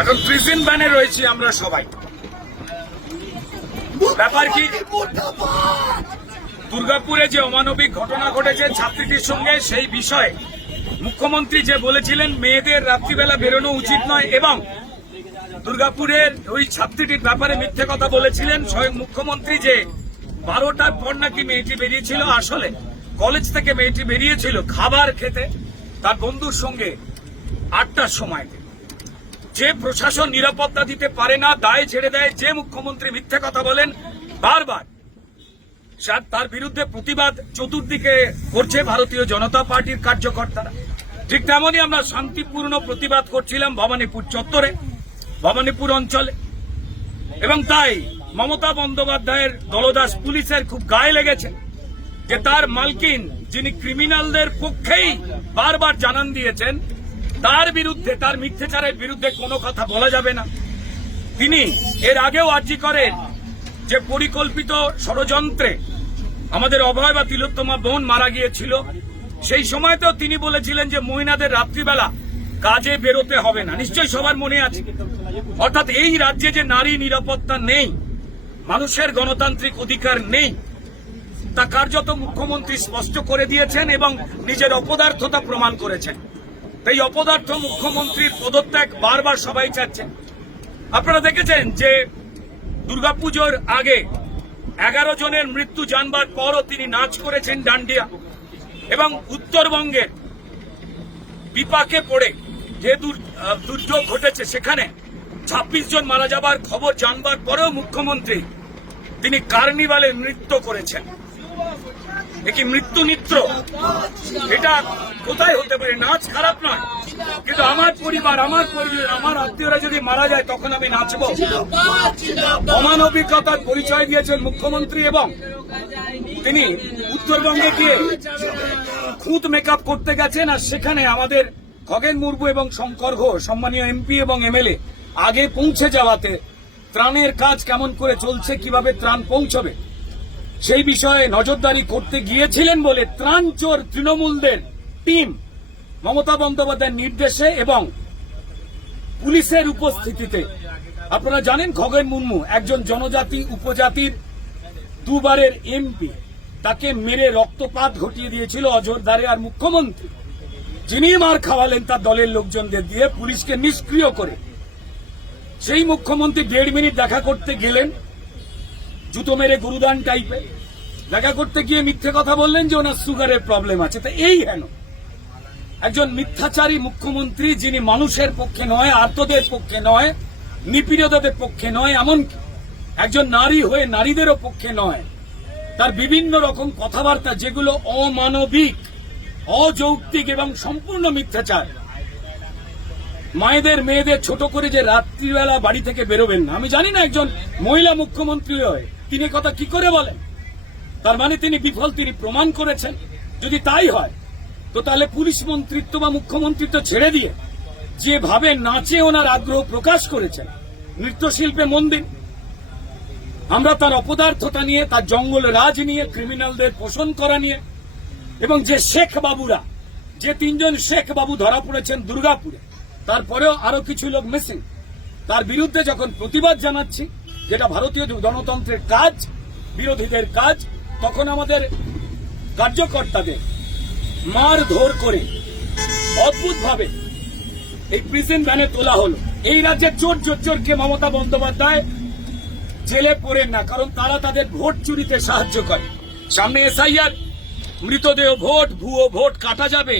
এখন প্রিজন ভ্যানে রয়েছি আমরা সবাই। ব্যাপার কি, দুর্গাপুরে যে অমানবিক ঘটনা ঘটেছে ছাত্রীটির সঙ্গে, সেই বিষয়ে মুখ্যমন্ত্রী যে বলেছিলেন মেয়েদের রাত্রিবেলা বেরোনো উচিত নয়, এবং দুর্গাপুরের ওই ছাত্রীটির ব্যাপারে মিথ্যে কথা বলেছিলেন স্বয়ং মুখ্যমন্ত্রী যে 12টার পর নাকি মেয়েটি বেরিয়েছিল। আসলে কলেজ থেকে মেয়েটি বেরিয়েছিল খাবার খেতে তার বন্ধুর সঙ্গে 8টার সময়। যে প্রশাসন নিরাপত্তা দিতে পারে না, দায় ছেড়ে দেয়, যে মুখ্যমন্ত্রী মিথ্যে কথা বলেন বারবার, তার বিরুদ্ধে প্রতিবাদ চতুর্দিকে করছে ভারতীয় জনতা পার্টির কার্যকর্তারা। ঠিক তেমনই আমরা শান্তিপূর্ণ প্রতিবাদ করছিলাম ভবানীপুর চত্বরে, ভবানীপুর অঞ্চলে, এবং তাই মমতা বন্দ্যোপাধ্যায়ের দলদাস পুলিশের খুব গায়ে লেগেছে যে তার মালকিন, যিনি ক্রিমিনালদের পক্ষেই বারবার জানান দিয়েছেন, তার বিরুদ্ধে, তার মিথ্যাচারের বিরুদ্ধে কোনো কথা বলা যাবে না। তিনি এর আগেও আর্জি করেন যে পরিকল্পিত ষড়যন্ত্রে আমাদের অভয় বা তিলোত্তমা বোন মারা গিয়েছিল, সেই সময়তেও তিনি বলেছিলেন যে মহিলাদের রাত্রিবেলা কাজে বেরোতে হবে না। নিশ্চয়ই সবার মনে আছে। অর্থাৎ এই রাজ্যে যে নারী নিরাপত্তা নেই, মানুষের গণতান্ত্রিক অধিকার নেই, তা কার্যত মুখ্যমন্ত্রী স্পষ্ট করে দিয়েছেন এবং নিজের অপদার্থতা প্রমাণ করেছেন। এই অপদার্থ মুখ্যমন্ত্রীর পদত্যাগ বারবার সবাই চাচ্ছেন। আপনারা দেখেছেন যে দুর্গাপুজোর আগে 11 জনের মৃত্যু জানবার পরও তিনি নাচ করেছেন ডান্ডিয়া, এবং উত্তরবঙ্গের বিপাকে পড়ে যে দুর্যোগ ঘটেছে সেখানে 26 জন মারা যাবার খবর জানবার পরেও মুখ্যমন্ত্রী তিনি কার্নিভালে নৃত্য করেছেন। কি মৃত্যু নৃত্য, এটা কোথায় হতে পারে? নাচ খারাপ নয়, কিন্তু আমার পরিবার, আমার পরিবার, আমার আত্মীয়রা যদি মারা যায় তখন আমি নাচবো? অমানবিকতার পরিচয় দিয়েছেন মুখ্যমন্ত্রী, এবং তিনি উত্তরবঙ্গে গিয়ে খুদ মেকআপ করতে গেছেন, আর সেখানে আমাদের খগেন মুর্মু এবং শঙ্কর ঘোষ, সম্মানীয় এমপি এবং এমএলএ, আগে পৌঁছে যাওয়াতে ত্রাণের কাজ কেমন করে চলছে, কিভাবে ত্রাণ পৌঁছবে সেই বিষয়ে নজরদারি করতে গিয়েছিলেন বলে ত্রাণ চোর তৃণমূলদের টিম মমতা বন্দ্যোপাধ্যায়ের নির্দেশে এবং পুলিশের উপস্থিতিতে, আপনারা জানেন খগেন মুর্মু একজন জনজাতি উপজাতির 2 বারের এমপি, তাকে মেরে রক্তপাত ঘটিয়ে দিয়েছিল অযোধ্যারে। আর মুখ্যমন্ত্রী যিনি মার খাওয়ালেন তার দলের লোকজনদের দিয়ে, পুলিশকে নিষ্ক্রিয় করে, সেই মুখ্যমন্ত্রী 1.5 মিনিট দেখা করতে গেলেন, জুতো মেরে গুরুদান টাইপে দেখা করতে গিয়ে মিথ্যে কথা বললেন যে ওনার সুগারের প্রবলেম আছে। তা এই হেন একজন মিথ্যাচারী মুখ্যমন্ত্রী, যিনি মানুষের পক্ষে নয়, আর্তদের পক্ষে নয়, নিপীড়িতদের পক্ষে নয়, এমনকি একজন নারী হয়ে নারীদেরও পক্ষে নয়, তার বিভিন্ন রকম কথাবার্তা যেগুলো অমানবিক, অযৌক্তিক এবং সম্পূর্ণ মিথ্যাচার। মায়েদের, মেয়েদের ছোট করে যে রাত্রিবেলা বাড়ি থেকে বেরোবেন না, আমি জানি না একজন মহিলা মুখ্যমন্ত্রী হয়ে তিনি কথা কি করে বলেন। তার মানে তিনি বিফল, তিনি প্রমাণ করেছেন। যদি তাই হয় তো তাহলে পুলিশ মন্ত্রিত্ব বা মুখ্যমন্ত্রিত্ব ছেড়ে দিয়ে যেভাবে নাচে ওনার আগ্রহ প্রকাশ করেছেন, নৃত্যশিল্পে মন দিন। আমরা তার অপদার্থতা নিয়ে, তার জঙ্গল রাজ নিয়ে, ক্রিমিনালদের পোষণ করা নিয়ে, এবং যে শেখ বাবুরা, যে 3 জন শেখ বাবু ধরা পড়েছেন দুর্গাপুরে, তারপরেও আরো কিছু লোক মিসিং, তার বিরুদ্ধে যখন প্রতিবাদ জানাচ্ছি, যেটা ভারতীয় গণতন্ত্রের কাজ, বিরোধীদের কাজ, তখন আমাদের কার্যকর্তাদের মারধর করে অদ্ভুতভাবে এই প্রিজন ভ্যানে তোলা হলো। এই রাজ্যের চোর জোচ্চোরকে মমতা বন্দ্যোপাধ্যায় জেলে পড়েন না, কারণ তারা তাদের ভোট চুরিতে সাহায্য করে। সামনে এসআইআর, মৃতদেহ ভোট, ভুয়ো ভোট কাটা যাবে,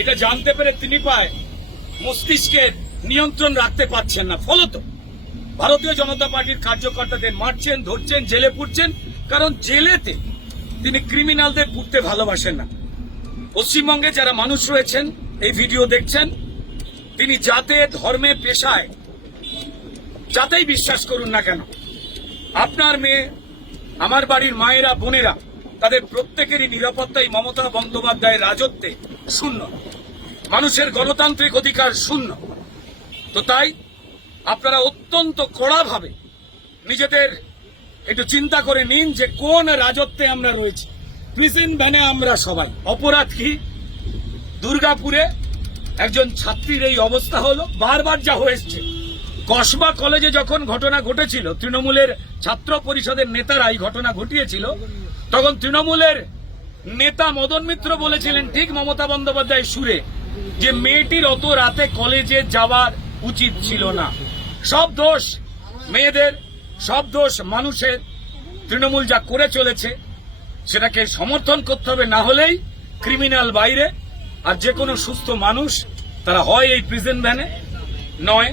এটা জানতে পেরে তিনি পায় মস্তিষ্কের নিয়ন্ত্রণ রাখতে পারছেন না। ফলত ভারতীয় জনতা পার্টির কার্যকর্তাদের মারছেন, ধরছেন, জেলে পুরছেন, কারণ জেলেতে তিনি ক্রিমিনালদের পুড়তে ভালোবাসেন না। পশ্চিমবঙ্গে যারা মানুষ রয়েছেন, এই ভিডিও দেখছেন, তিনি যাতে ধর্মে, পেশায়, যাতেই বিশ্বাস করুন না কেন, আপনার মেয়ে, আমার বাড়ির মায়েরা, বোনেরা, তাদের প্রত্যেকেরই নিরাপত্তাই মমতা বন্দ্যোপাধ্যায়ের রাজত্বে শূন্য, মানুষের গণতান্ত্রিক অধিকার শূন্য। তো তাই আপনারা অত্যন্ত কড়াভাবে নিজেদের একটু চিন্তা করে নিন যে কোন রাজত্বে আমরা রয়েছি। প্রিজন ভ্যানে আমরা সবাই। অপরাধ কি? দুর্গাপুরে একজন ছাত্রীর এই অবস্থা হলো, বারবার যা হয়েছে কসবা কলেজে যখন ঘটনা ঘটেছিল, তৃণমূলের ছাত্র পরিষদের নেতারা এই ঘটনা ঘটিয়েছিল, তখন তৃণমূলের নেতা মদন মিত্র বলেছিলেন ঠিক মমতা বন্দ্যোপাধ্যায় সুরে যে মেয়েটির অত রাতে কলেজে যাওয়ার উচিত ছিল না। সব দোষ মেয়েদের, সব দোষ মানুষের। তৃণমূল যা করে চলেছে সেটাকে সমর্থন করতে হবে, না হলেই ক্রিমিনাল বাইরে, আর যে কোনো সুস্থ মানুষ তারা হয় এই প্রিজন ভ্যানে নয়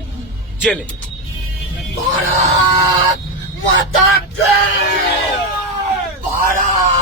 জেলে। भारत माता की, भारत